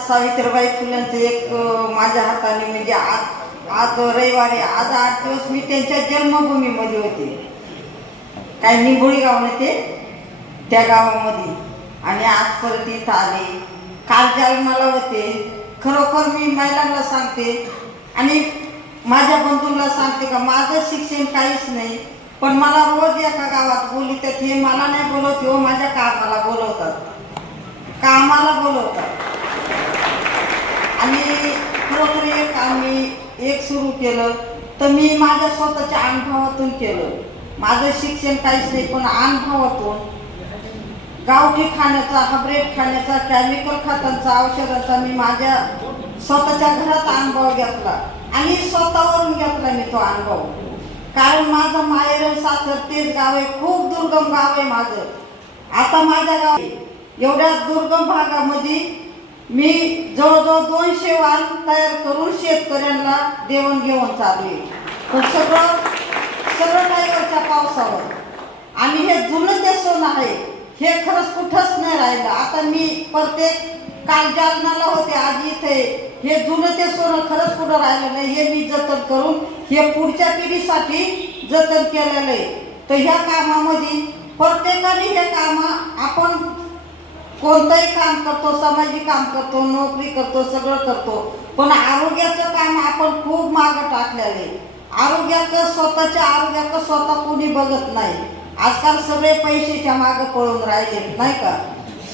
सावित्रीबाई फुलेंचं एक माझ्या हाताने म्हणजे आज रविवारी आज 8 दिवस मी त्यांच्या जन्मभूमीमध्ये होते. काय निंबोळी गाव ना ते त्या गावामध्ये आणि आज परत इथं आले. काल जन्माला होते. खरोखर मी महिलांना सांगते आणि माझ्या बंधूंना सांगते का माझं शिक्षण काहीच नाही, पण मला रोज एका गावात बोलतात. हे मला नाही बोलवत, हो माझ्या कामाला बोलवतात, कामाला बोलवतात. आणि खरोखर एक आम्ही एक सुरू केलं तर मी माझ्या स्वतःच्या अनुभवातून केलं. माझं शिक्षण काहीच नाही, पण अनुभवातून गावठी खाण्याचा, हायब्रिड खाण्याचा, केमिकल खतांचा, औषधांचा मी माझ्या स्वतःच्या घरात अनुभव घेतला आणि स्वतःवरून घेतला मी तो अनुभव. कारण माझं माहेर सासर तेच गाव आहे, खूप दुर्गम गाव आहे माझं. आता माझ्या गाव एवढ्या दुर्गम भागामध्ये मी जवळजवळ 200 वाण तयार करून शेतकऱ्यांना देवण घेऊन चालले. पण सगळं टाईवरच्या पावसावर. आणि हे जुनं ते सोनं आहे, हे खरंच कुठंच नाही राहिलं. आता मी प्रत्येक काल जालनाला होते, आज इथे. हे जुनं ते सोनं खरंच कुठं राहिलं नाही. हे मी जतन करून हे पुढच्या पिढीसाठी जतन केलेलं आहे. तर ह्या कामामध्ये प्रत्येकाने हे काम आपण कोणतंही काम करतो, सामाजिक काम करतो, नोकरी करतो, सगळं करतो, पण आरोग्याचं काम आपण खूप मागं टाकलेलं आहे. आरोग्याचं, स्वतःच्या आरोग्याचं स्वतः कोणी बघत नाही. आजकाल सगळे पैशाच्या मागं पळून राहिले नाही का,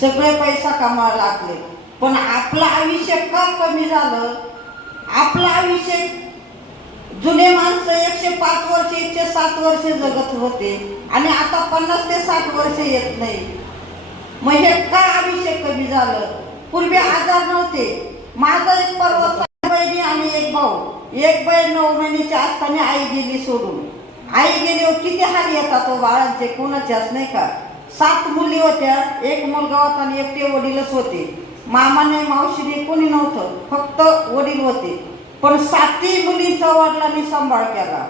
सगळे पैसा कमावायला लागले. पण आपलं आयुष्य का कमी झालं? आपलं आयुष्य जुने माणसं 105 वर्ष 107 वर्ष जगत होते आणि आता 50 ते 60 वर्ष येत नाही. मग हे का आयुष्य कमी झालं? पूर्वी आजार नव्हते. माझा एक परवा 6 बहिणी आणि एक भाऊ. एक बहीण 9 महिन्याची असताना आई गेली सोडून. आई गेल्यावर किती हाल येतात तो बाळांचे, कोणाच्याच नाही का. 7 मुली होत्या, एक मुलगा होता आणि एकटे वडीलच होते. मामाने मावशीने कोणी नव्हतं, फक्त वडील होते. पण 7 मुलींचा वडिलांनी सांभाळ केला.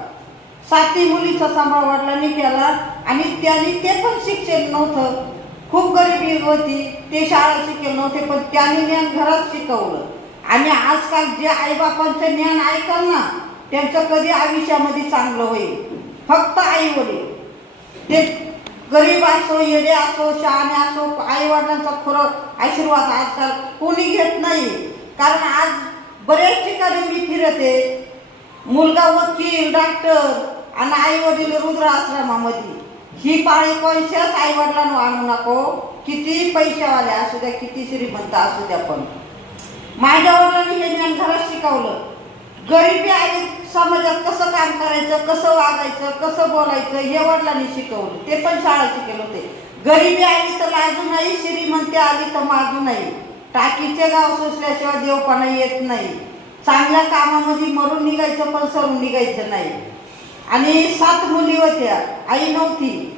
7 मुलीचा सांभाळ वडिलांनी केला आणि त्यांनी ते पण शिक्षण नव्हतं, खूप गरिबी होती, ते शाळा शिकले नव्हते, पण त्यांनी ज्ञान घरात शिकवलं. आणि आजकाल जे आईबापांचं ज्ञान ऐकाल ना, त्यांचं कधी आयुष्यामध्ये चांगलं होईल. फक्त आई वडील, ते गरीब असो, येडे असो, शहाणे असो, आई वडिलांचा खरं आशीर्वाद आजकाल कोणी घेत नाही. कारण आज बरेच ठिकाणी मी फिरते, मुलगा वकील, डॉक्टर आणि आई वडील रुद्र आश्रमामध्ये. ही पाळी कोणत्याच आई वडिलांना आणू नको, किती पैशावाले असू द्या, किती श्रीमंत असू द्या. पण माझ्या वडिलांनी हे ज्ञान घरात शिकवलं. गरिबी आली, समाजात कसं काम करायचं, कसं वागायचं, कसं बोलायचं, हे वडिलांनी शिकवलं. ते पण शाळा शिकले होते. गरिबी आली तर लाजू नाही, श्रीमंती आली तर माजू नाही. टाकीचे गाव सोसल्याशिवाय देवपणा येत नाही. चांगल्या कामामध्ये मरून निघायचं, पण सरून निघायचं नाही. आणि 7 मुली होत्या, आई नव्हती.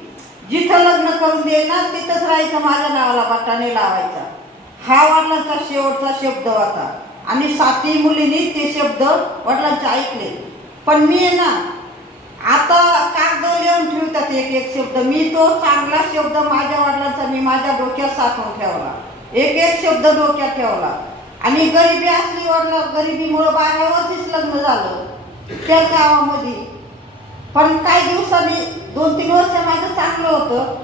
जिथं लग्न करून देणार तिथंच राहायचं, माझ्या नावाला बटाने लावायचा. हा वडिलांचा शेवटचा शब्द होता आणि 7 मुलींनी ते शब्द वडिलांचे ऐकले. पण मी ना आता कागद लिहून ठेवतात एक एक शब्द. मी तो चांगला शब्द माझ्या वडिलांचा मी माझ्या डोक्यात साठवून ठेवला, एक एक शब्द डोक्यात ठेवला. आणि गरिबी असली, वडिला गरिबीमुळे 12 वर्षीच लग्न झालं त्या गावामध्ये. पण काही दिवसांनी 2-3 वर्ष माझं चांगलं होतं,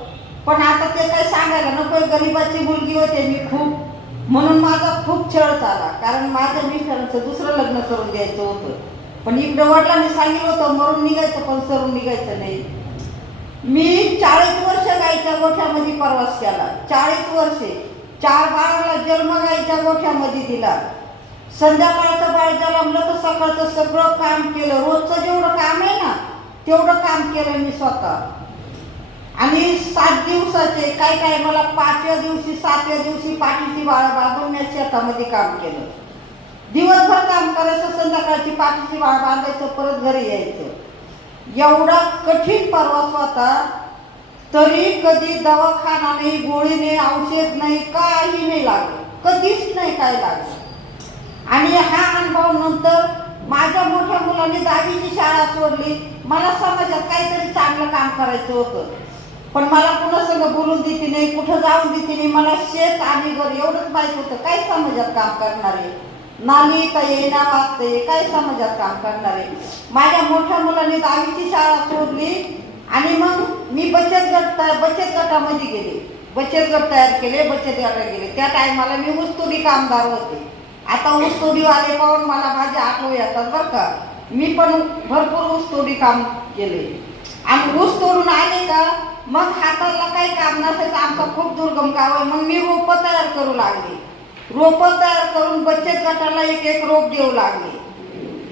पण आता ते काही सांगायला नको. गरिबाची मुलगी होते मी खूप, म्हणून माझा खूप छळ झाला. कारण माझ्या मिस्टरांचं दुसरं लग्न करून द्यायचं होतं, पण इकडे वडिलांनी सांगितलं होतं मरून निघायचं, पण सरून निघायचं नाही. मी 40 वर्ष गाईच्या गोठ्यामध्ये प्रवास केला. 40 वर्षे 4 बाळाला जन्म गाईच्या गोठ्यामध्ये दिला. संध्याकाळचं बाळ जन्मलं तर सकाळचं सगळं काम केलं. रोजचं जेवढं काम आहे ना तेवढं काम केलं मी स्वतः. आणि 7 दिवसाचे काय मला 5व्या दिवशी 7व्या दिवशी पाठीची बाळ बांधून मी शेतामध्ये काम केलं. दिवसभर काम करायचं, संध्याकाळची पाठीची बाळ बांधायचं, परत घरी यायचं. एवढा कठीण प्रवास होता, तरी कधी दवाखाना नाही, गोळी नाही, औषध नाही, काही नाही लागलं, कधीच नाही काय लागलं. आणि हा अनुभव नंतर माझ्या मोठ्या मुलांनी 10वीची शाळा सोडली. मला समाजात काहीतरी चांगलं काम करायचं होतं. पण मला कुणासंग बोलून देते नाही, कुठं जाऊन देते नाही. मला शेत आणि घर एवढंच माहित होतं. काय समाजात काम करणारे, नाली तर येईना वाचते, काय समाजात काम करणारे. माझ्या मोठ्या मुलांनी 10वीची शाळा सोडली आणि मग मी बचत गटामध्ये गेले, बचत गट तयार केले, बचत गटात गेले. त्या टायमाला मी ऊसतोडी कामदार होते. आता ऊसतोडीवाले पाहून मला माझे आठवण येतात बरं का. मी पण भरपूर ऊसतोडी काम केले आणि ऊस तोडून आले का मग हाताला काही काम नसायचं. आमचा खूप दुर्गम गाव आहे. मग मी रोपं तयार करू लागले. रोपं तयार करून बचत गटाला एक एक रोप देऊ लागले.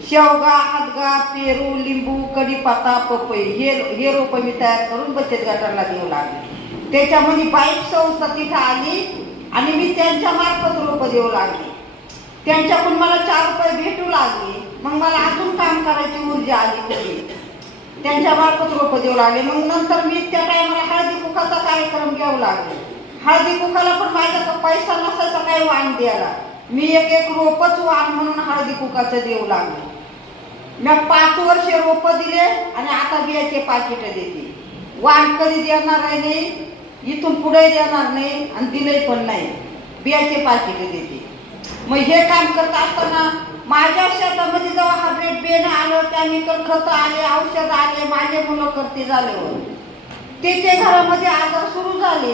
शेवगा, हदगा, पेरू, लिंबू, कढीपत्ता, पपई हे रोपं मी तयार करून बचत गटाला देऊ लागले. त्याच्यामध्ये बाईक संस्था तिथं आली आणि मी त्यांच्या मार्फत रोपं देऊ लागले. त्यांच्याकडून मला 4 रुपये भेटू लागले. मग मला अजून काम करायची ऊर्जा आली होती. त्यांच्या मार्फत रोपं देऊ लागले. मग नंतर मी त्या टायमाला हळदी कुकाचा कार्यक्रम घेऊ लागले. हळदी कुकाला पण माझ्याकडे पैसा नसायचा काही वाण द्यायला. मी एक एक रोपच वाण म्हणून हळदी कुकाचं देऊ लागले. मी 5 वर्षे रोपं दिले आणि आता बियाचे पाकिट देते. वाण कधी देणार नाही, इथून पुढे देणार नाही आणि दिले पण नाही. बियाचे पाकिट देते. मग हे काम करत असताना माझ्या शेतामध्ये जेव्हा हायब्रिड बियाणं आलं, केमिकल खत आले, औषध आले, माझे मुलं करते झाले ते घरामध्ये आजार सुरू झाले.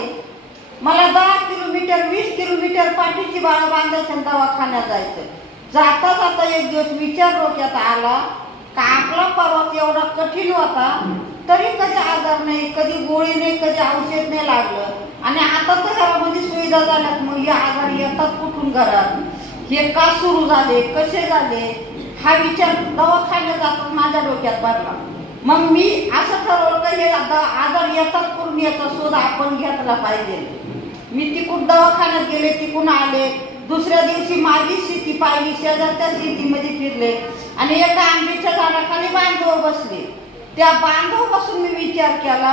मला 10 किलोमीटर 20 किलोमीटर पाठीची बाळ बांधायचं, दवाखान्यात जायचं. जाता जाता एक दिवस विचार डोक्यात आला का आपला प्रवास एवढा कठीण होता तरी कधी आजार नाही, कधी गोळी नाही, कधी औषध नाही लागलं. आणि आता तर घरामध्ये सुविधा झाल्यात, मग हे आजार येतात कुठून घरात, हे का सुरू झाले, कसे झाले, हा विचार दवाखान्यात जातात माझ्या डोक्यात भरला. मग मी असं ठरवलं की हे आजार येतात करून याचा शोध आपण घेतला पाहिजे. मी तिकडून दवाखान्यात गेले, तिकडून आले. दुसऱ्या दिवशी माझी शेती पाहिली, शेजारच्या शेतीमध्ये फिरले आणि एका आंब्याच्या झाडाखाली बांधव बसले. त्या बांधव बसून मी विचार केला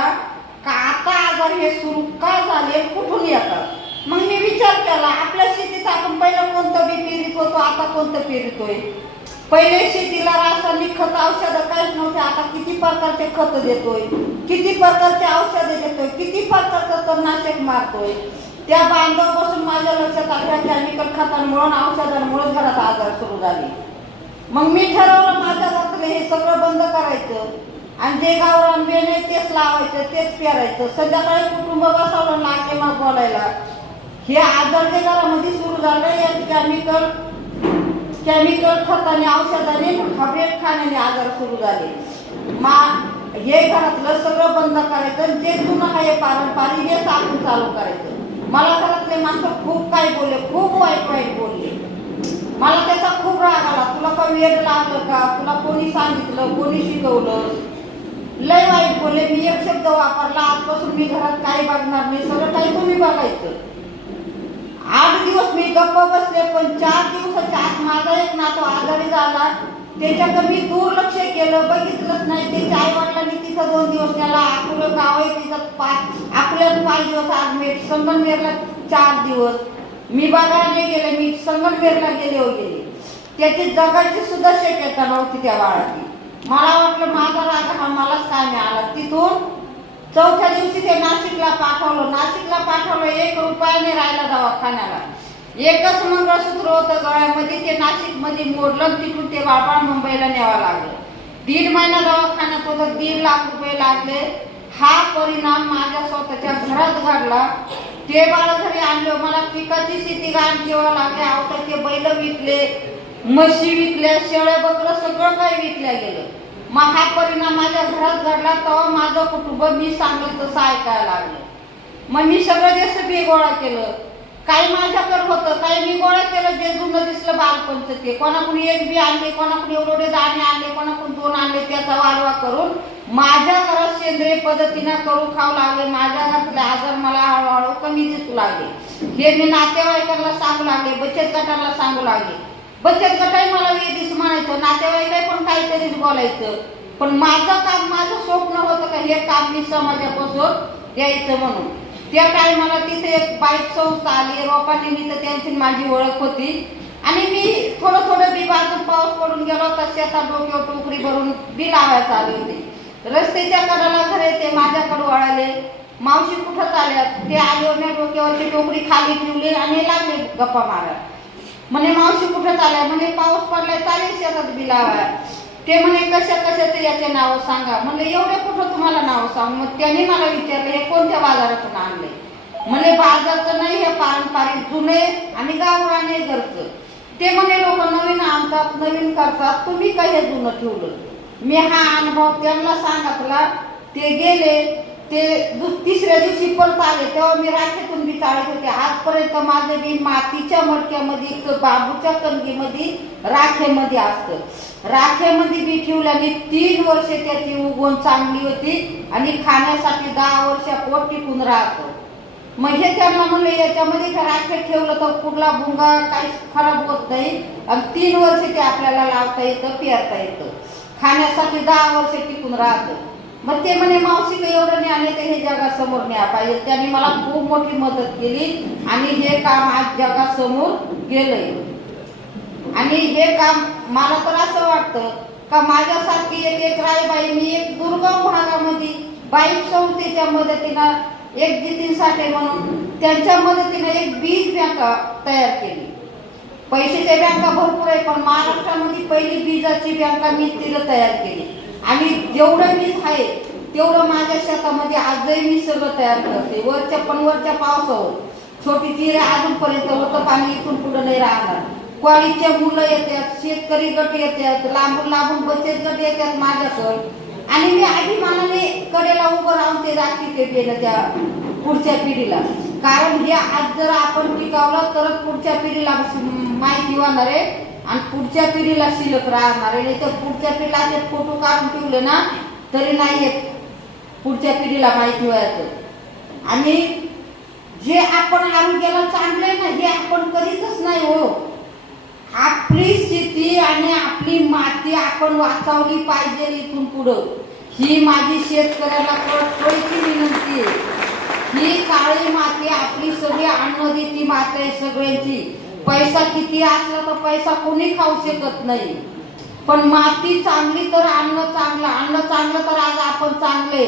का आता आजार हे सुरू का झाले, कुठून येतात. मग मी विचार केला आपल्या शेतीत आपण पहिलं कोणतं बी पेरीत होतो, आता कोणतं पेरितोय. पहिले शेतीला रासायनिक खत औषधं काहीच नव्हते, आता किती प्रकारचे खत देतोय, किती प्रकारचे औषधे देतोय, किती प्रकारचं तणनाशक मारतोय. त्या बांधव बसून माझ्या लक्षात आलं केमिकल खतांमुळे औषधांमुळे घरात आजार सुरू झाले. मग मी ठरवलं माझ्या घरातलं हे सगळं बंद करायचं आणि जे गावरान बेण आहे तेच लावायचं, तेच पेरायचं. संध्याकाळी कुटुंब बसवलं लागले मग बोलायला हे आजार जे घरामध्ये सुरू झाले या केमिकल खताने औषधाने हायब्रिड खाण्याने आजार सुरू झाले. हे घरातलं सगळं बंद करायचं, जे जुनं आहे पारंपरिक हेच आपण चालू करायचं. मला घरातले माणसं खूप काही बोलले, खूप वाईट बोलले. मला त्याचा खूप राग आला. तुला का वेळ लागलं का, तुला कोणी सांगितलं, कोणी शिकवलं, लय वाईट बोलले. मी एक शब्द वापरला, आजपासून मी घरात काही बघणार नाही, सगळं काही तुम्ही बघायचं. 8 दिवस मी गप्प बसले, पण 4 दिवसाच्या आत माझा एक नातू आजारी झाला. त्याच्याकडे मी दुर्लक्ष केलं, बघितलंच नाही. त्याच्या आई वडिलांनी तिथं 2 दिवस त्याला अकोलं गाव आहे तिथं अकोल्यात 5 दिवस ऍडमिट, संगमनेरला 4 दिवस. मी बघायला नाही गेले, मी संगमनेरला गेले. त्याची जगाची सुद्धा शक्यता नव्हती त्या बाळाची. मला वाटलं माझा राग हा मलाच काय मिळाला. तिथून 4थ्या दिवशी ते नाशिकला पाठवलं. 1 रुपयाने राहिला दवाखान्याला. एकच मंगळसूत्र होतं गळ्यामध्ये, ते नाशिकमध्ये मोडलं. तिथून ते बाळबाळ मुंबईला न्यावं लागलं. 1.5 महिना दवाखान्यात होतं, 1.5 लाख रुपये लागले. हा परिणाम माझ्या स्वतःच्या घरात घडला. ते बाळ घरी आणलं, मला पिकाची शेती गाण ठेवावं लागले. आवताचे बैल विकले, म्हशी विकल्या, शेळ्या बकरं सगळं काही विकल्या गेलं. मग हा परिणाम माझ्या घरात घडला. तेव्हा माझं कुटुंब मी सांगेल तसं ऐकायला लागलं. मग मी सगळं जसं बी गोळा केलं, काही माझ्याकडे होतं, काही मी गोळा केलं. जे जुनं दिसलं बालपणचं ते कोणाकडून 1 बी आणले, कोणाकडून एवढे दाणे आणले, कोणाकडून 2 आणले. त्याचा वाढवा करून माझ्या घरात सेंद्रिय पद्धतीनं करू खाऊ लागले. माझ्या घरातले आजार मला हळूहळू कमी दिसू लागले. हे मी नातेवाईकांना सांगू लागले, बचत गटाला सांगू लागले. बचत गटाही मला वेगळीच म्हणायचं, नातेवाईकाही पण काहीतरीच बोलायचं. पण माझं काम, माझं स्वप्न होतं का हे काम मी समाजापासून द्यायचं म्हणून. त्या टायमाला तिथे एक बाईक संस्था आली, रोपानिमित्त त्यांची माझी ओळख होती. आणि मी थोडं बी बाजून पाऊस पडून गेलो तर शेतात डोक्यावर टोकरी भरून बी लावायला आले होते. रस्त्याच्या कडाला घरे ते माझ्याकडे वळाले. मावशी कुठं चालल्यात? ते आले मी डोक्यावरची टोकरी खाली ठेवली आणि लागले गप्पा मारा. म्हणे मावशी कुठं चालल्या? म्हणे पाऊस पडलाय चालेल शेतात बिलावा. ते म्हणे कशा कशाचे याचे नाव सांगा. म्हणले एवढे कुठं तुम्हाला नाव सांग. मग त्यांनी मला विचारलं हे कोणत्या बाजारातून आणले? म्हणे बाजारचं नाही, हे पारंपरिक जुने आणि गावराने घरचं. ते म्हणे लोक नवीन आणतात नवीन करतात, तुम्ही काय हे जुनं ठेवलं? मी हा अनुभव त्यांना सांगितला. ते गेले. ते तिसऱ्या दिवशी परत आले तेव्हा मी राखेतून बी चाळत होते. आजपर्यंत माझे बी मातीच्या मडक्यामध्ये बांबूच्या कणगीमध्ये राखेमध्ये असतं. राखेमध्ये बी ठेवल्याने 3 वर्षे त्याची उगवण चांगली होती आणि खाण्यासाठी 10 वर्षापोट टिकून राहतं. मग हे त्यांना म्हणलं याच्यामध्ये राखेत ठेवलं तर कुठला भुंगा काही खराब होत नाही आणि 3 वर्ष ते आपल्याला लावता येतं पेरता येतं. खाण्यासाठी 10 वर्ष टिकून राहतं. मग ते म्हणे मावशी काही एवढं ज्ञान आहे हे जगासमोर न्या पाहिजे. त्यांनी मला खूप मोठी मदत केली आणि हे काम आज जगासमोर गेलंय. आणि हे काम मला तर असं वाटतं का माझ्यासारखी एक रायबाई, मी एक दुर्गम भागामध्ये बाईक संस्थेच्या मदतीनं एक जितीन साठे म्हणून त्यांच्या मदतीने एक बीज बँका तयार केली. पैशाच्या बँका भरपूर आहे पण महाराष्ट्रामध्ये पहिली बीजाची बँका मी तिला तयार केली. आणि जेवढं बीज आहे तेवढं माझ्या शेतामध्ये आजही मी सगळं तयार करते. वरच्या पावसावर छोटी तीर अजूनपर्यंत होतं पाणी, इथून पुढे नाही राहणार. कॉलेजचे मुलं येतात, शेतकरी गट येतात, लांबून बचत गट येतात माझ्याकडे आणि मी अभिमानाने कडेला उभं राहून ते दाखवते देणं त्या पुढच्या पिढीला. कारण हे आज जर आपण टिकावलं तरच पुढच्या पिढीला माहिती होणार आहे आणि पुढच्या पिढीला शिल्लक राहणार आहे. नाही तर पुढच्या पिढीला असे फोटो काढून ठेवले ना तरी नाही येत पुढच्या पिढीला माहिती व्हायचं. आणि जे आपण आरोग्याला चांगलं आहे ना हे आपण कधीच नाही हो. आपली स्थिती आणि आपली माती आपण वाचवली पाहिजे इथून पुढं. ही माझी शेतकऱ्याला कळकळीची विनंती आहे. ही काळी माती आपली सगळी अन्न देती माती आहे सगळ्यांची. पैसा किती असला तर पैसा कोणी खाऊ शकत नाही पण माती चांगली तर अन्न चांगलं तर आज आपण चांगले.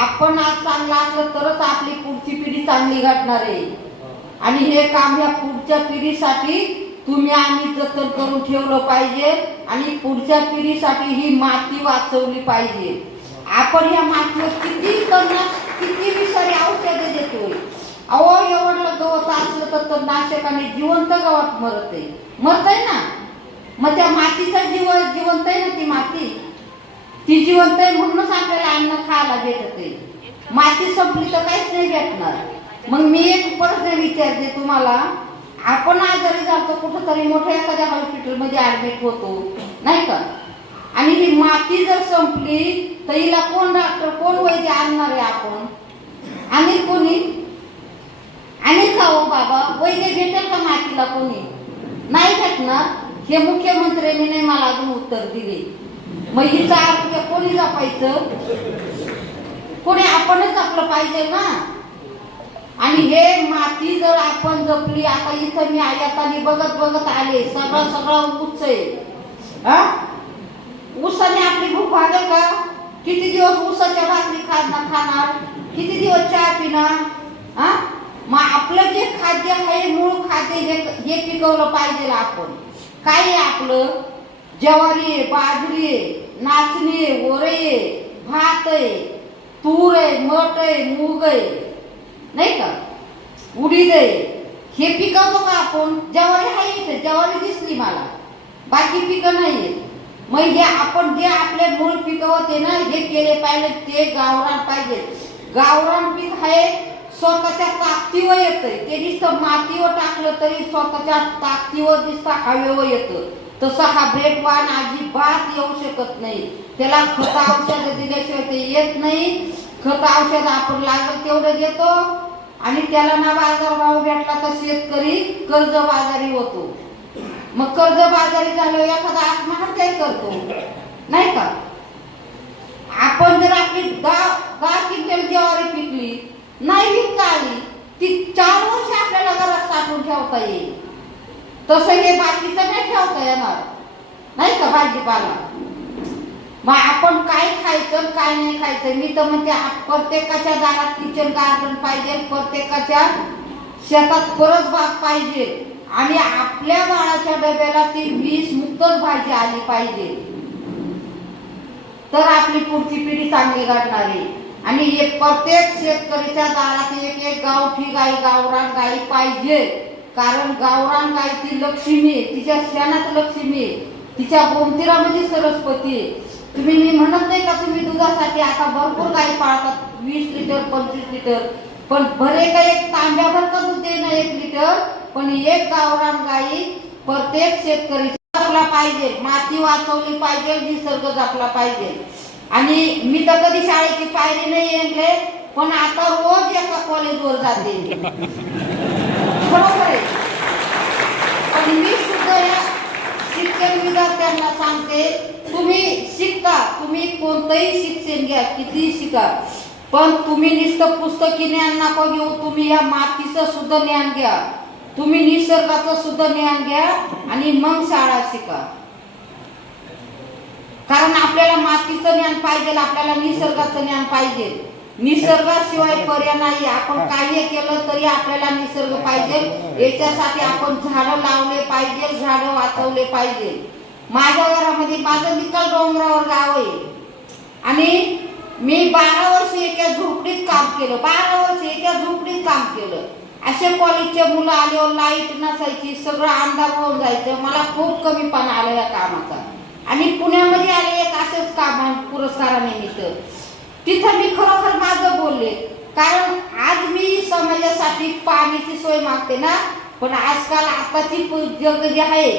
आपण आज चांगलं असलं तरच आपली पुढची पिढी चांगली घडणार आहे. आणि हे काम ह्या पुढच्या पिढीसाठी तुम्ही आम्ही जतन करून ठेवलं पाहिजे आणि पुढच्या पिढीसाठी ही माती वाचवली पाहिजे. आपण या मातीवर किती विषारी औषधे देतोय. अहो एवढलं गवत असलं तर नाशकाने जिवंत गवत मरतय ना. मग त्या मातीचा जिवंत आहे ना, ती माती ती जिवंत आहे म्हणूनच आपल्याला अन्न खायला भेटते. माती संपली तर काहीच नाही भेटणार. मग मी एक परत विचारते तुम्हाला, आपण आजारी जातो कुठंतरी मोठ्या एखाद्या हॉस्पिटलमध्ये ऍडमिट होतो नाही का, आणि ही माती जर संपली तर हिला कोण डॉक्टर कोण वैद्य आणणार आहे आपण? आणि कोणी आणि का हो बाबा, वैद्य भेटेल का मातीला? कोणी नाही भेटणार. हे मुख्यमंत्र्यांनी नाही मला अजून उत्तर दिले. मग हिचा आरोग्य कोणी जपायचं? कोणी आपणच जपलं पाहिजे ना. आणि हे माती जर आपण जपली, आता इथं मी आयातानी बघत आले सगळा ऊस आहे. ऊसाने आपली भूक भागेल का? किती दिवस ऊसाच्या भाकरी खाणार? किती दिवस चहा पिणार? मग आपलं जे खाद्य आहे मूळ खाद्य हे पिकवलं पाहिजे आपण. काय आहे आपलं? ज्वारी आहे, बाजरी आहे, नाचणी आहे, वरई आहे, भात आहे, तूर आहे, मठ आहे, मूग आहे नाही का, उडीद आहे. हे पिकवतो का आपण? ज्वारी आहे इथे, ज्वारी दिसली मला, बाकी पिकं नाहीये. मग हे आपण जे आपले मूळ पिकवत आहे ना हे केले पाहिजे. ते गावरान पाहिजे. गावरान पीक आहे स्वतःच्या ताकदीवर येतंय. ते नुसतं मातीवर टाकलं तरी स्वतःच्या ताकदीवर नुसतं हवेवर येतं. तसं हा ब्रेड वाण अजिबात येऊ शकत नाही. त्याला खत औषध दिल्याशिवाय ते येत नाही. खत औषध आपण लागलं तेवढं देतो आणि त्याला ना बाजारभाव भेटला तर शेतकरी कर्जबाजारी होतो. मग कर्जबाजारी झालं एखादा आत्महत्या करतो नाही का. आपण जर आपली 10 क्विंटल ज्वारी पिकली नाही विकता आली, ती 4 वर्ष आपल्याला घरात साठवून ठेवता येईल. तसं हे बाकीचं नाही ठेवता येणार नाही का भाजीपाला. मग आपण काय खायचं काय नाही खायचं. मी तर म्हणते प्रत्येकाच्या दारात किचन गार्डन पाहिजे, प्रत्येकाच्या शेतात परसबाग पाहिजे आणि आपल्या बाळाच्या डब्याला ती विष मुक्तच भाजी आली पाहिजे, तर आपली पुढची पिढी चांगली घडणार आहे. आणि हे प्रत्येक शेतकऱ्याच्या दारात एक एक गावठी गाई, गावरान गाई पाहिजे. कारण गावरान गाय ती लक्ष्मी आहे, तिच्या शेणात लक्ष्मी आहे, तिच्या गोमतीरामध्ये सरस्वती आहे. तुम्ही मी म्हणत नाही का तुम्ही दुधासाठी आता भरपूर गाई पाळतात, 20 लिटर 25 लिटर, पण भरे का एक तांब्याभर का दूध देणं 1 लिटर, पण एक गावरान गाई प्रत्येक शेतकरी जपला पाहिजे. माती वाचवली पाहिजे, निसर्ग जपला पाहिजे. आणि मी तर कधी शाळेची पायरी नाही येणले, पण आता रोज एका कॉलेजवर जाते, बरोबर आहे. पण मी सुद्धा या शिक्षण विद्यार्थ्यांना सांगते, तुम्ही शिका, तुम्ही कोणतंही शिक्षण घ्या, कितीही शिका, पण तुम्ही नुसतं पुस्तकी ज्ञान नको घेऊ, तुम्ही या मातीचं सुद्धा ज्ञान घ्या, तुम्ही निसर्गाचं सुद्धा ज्ञान घ्या आणि मग शाळा शिका. कारण आपल्याला मातीचं ज्ञान पाहिजे, आपल्याला निसर्गाचं ज्ञान पाहिजे. निसर्गाशिवाय पर्याय नाही. आपण काही केलं तरी आपल्याला निसर्ग पाहिजे. याच्यासाठी आपण झाडं लावले पाहिजे, झाडं वाचवले पाहिजे. माझ्या घरामध्ये माझं निकाल डोंगरावर गाव आहे आणि मी 12 वर्ष एका झोपडीत काम केलं, 12 वर्ष एका झोपडीत काम केलं. असे कॉलेजचे मुलं आल्यावर लाईट नसायची, सगळं अंधार होऊन जायचं. मला खूप कमीपणा आला या कामाचा. आणि पुण्यामध्ये आले एक असंच काम पुरस्कारानिमित्त, तिथं मी खरोखर माझं बोलले. कारण आज मी समाजासाठी पाण्याची सोय मागते ना, पण आजकाल आताची जग जे आहे,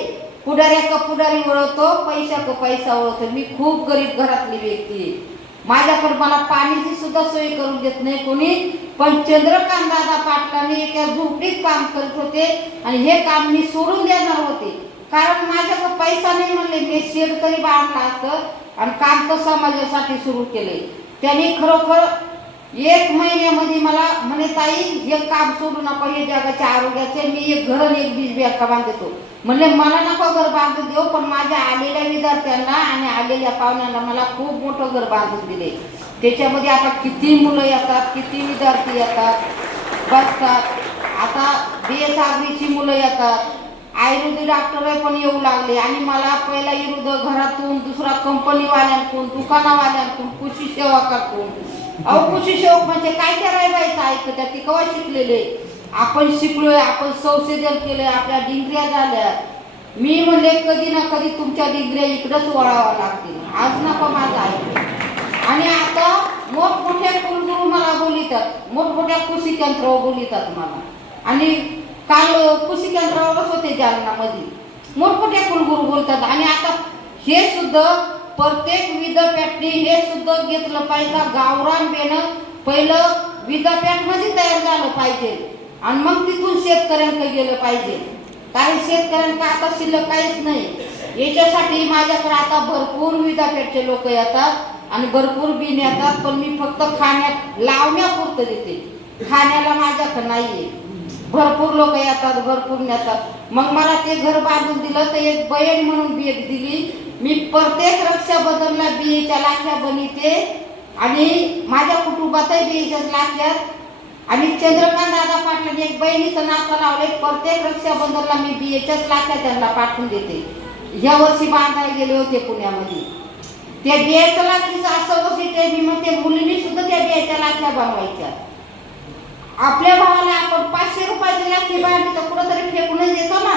पुढाऱ्या का पुढारी ओळखतो, पैसा का पैसा ओळखतो. मी खूप गरीब घरातली व्यक्ती आहे, माझ्याकडे मला पाण्याची सुद्धा सोय करून देत नाही कोणी. पण चंद्रकांत दादा पाटलांनी एका झोपडीत काम करत होते आणि हे काम मी सोडून देणार होते, कारण माझ्याकडे पैसा नाही म्हणले. मी शेड तरी बांधला असतं आणि काम तर समाजासाठी सुरू केले. त्यांनी खरोखर 1 महिन्यामध्ये मला म्हणे, ताई हे काम सोडू नका, हे जगाच्या आरोग्याचे, मी एक घर आणि एक बीज बँका बांधतो. म्हणले मला नको घर बांधून देऊ, पण माझ्या आलेल्या विद्यार्थ्यांना आणि आलेल्या पाहुण्यांना मला खूप मोठं घर बांधून दिले. त्याच्यामध्ये आता किती मुलं येतात, किती विद्यार्थी येतात, बसतात. आता BS आगरीची मुलं येतात, आयुर्वेदिक डॉक्टर पण येऊ लागले. आणि मला पहिला विरुद्ध घरातून, दुसरा कंपनीवाल्यांकडून, दुकानावाल्यांकडून, कृषी सेवकाकडून. अहो कृषी सेवक म्हणजे काय करायचं ऐकतात, ते केव्हा शिकलेले. आपण शिकलोय, आपण संशोधन केलंय, आपल्या डिग्र्या झाल्या. मी म्हणले कधी ना कधी तुमच्या डिग्र्या इकडंच वळावं लागतील, आज नका माझं ऐकलं. आणि आता मोठमोठ्या कुलगुरू मला बोलितात, मोठमोठ्या कृषी केंद्रावर बोलितात मला. आणि काल कृषी केंद्रावरच होते जालनामध्ये, मोठमोठ्या कुलगुरू बोलतात. आणि आता हे सुद्धा प्रत्येक विद्यापीठाने हे सुद्धा घेतलं पाहिजे, गावरान बेणं पहिलं विद्यापीठामध्ये तयार झालं पाहिजे आणि मग तिथून शेतकऱ्यांकडे गेलं पाहिजे. कारण शेतकऱ्यांकडे आता शिल्लक काहीच नाही. याच्यासाठी माझ्याकडे आता भरपूर विद्यापीठचे लोक येतात आणि भरपूर बिन येतात, पण मी फक्त खाण्यात लावण्यापुरतं देते, खाण्याला माझ्याकडे नाहीये. भरपूर लोक येतात, भरपूर नेतात. मग मला ते घर बांधून दिलं, तर एक बहीण म्हणून भेट दिली. मी प्रत्येक रक्षाबंधनला बियेच्या लाख्या बनवते आणि माझ्या कुटुंबातही बियेच्या लाख्यात. आणि चंद्रकांत दादा पाटलांनी एक बहिणीचं नातं लावले, प्रत्येक रक्षाबंधनला मी बियेच्याच लाख्या त्यांना पाठवून देते. ह्या वर्षी बांधायला गेले होते पुण्यामध्ये, त्या बियाच्या लाखीचं असं वैशिष्ट्य आहे, मी म्हणते मुलींनी सुद्धा त्या बियाच्या लाख्या बनवायच्या. आपल्या भावाला आपण 500 रुपयाची लाखी बांधली तर कुठंतरी फेकूनच देतो ना.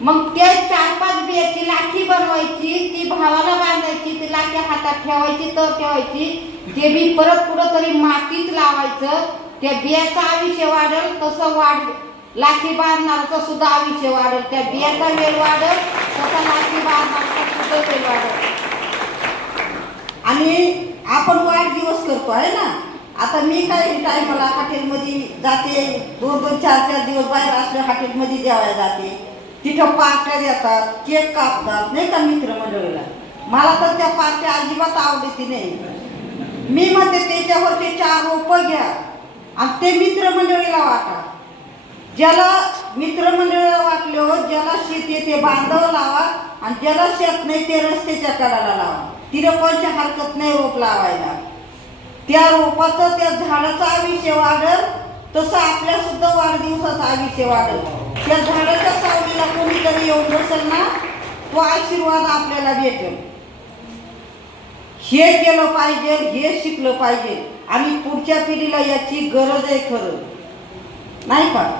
मग ते 4-5 बियाची लाखी बनवायची, ती भावाला बांधायची, ती लाखी हातात ठेवायची, तर ठेवायची, ते बी परत कुठंतरी मातीत लावायचं. त्या बियाचा आयुष्य वाढेल, तसं लाखी बांधणारचं सुद्धा आयुष्य वाढेल. त्या बियाचा वेळ वाढेल, तसा लाखी बांधणारचा सुद्धा वेळ वाढेल. आणि आपण वाढदिवस करतो आहे ना. आता मी काही टायमाला हॉटेलमध्ये जाते, 2-2, 4-4 दिवस बाहेर असल्या हॉटेलमध्ये जेवायला जाते. तिथं पार्ट्या देतात, केक कापतात नाही का मित्रमंडळीला. मला तर त्या पार्ट्या अजिबात आवडती नाही. मी म्हणते त्याच्यावरचे 4 रोपं घ्या आणि ते मित्रमंडळीला वाटा. ज्याला मित्रमंडळीला वाटलं, ज्याला शेती ते बांधव लावा, आणि ज्याला शेत नाही ते रस्त्याच्या कडाला लावा. तिला कोणची हरकत नाही रोप लावायला. त्या रोपाचं त्या झाडाचं आयुष्य वाढल, तसं आपल्या सुद्धा वाढदिवसाचं आयुष्य वाढल. त्या झाडाच्या सावलीला कोणीतरी येऊन बसेल ना, तो आशीर्वाद आपल्याला भेटेल. हे केलं पाहिजे, हे शिकलं पाहिजे आणि पुढच्या पिढीला याची गरज आहे खरं, नाही का?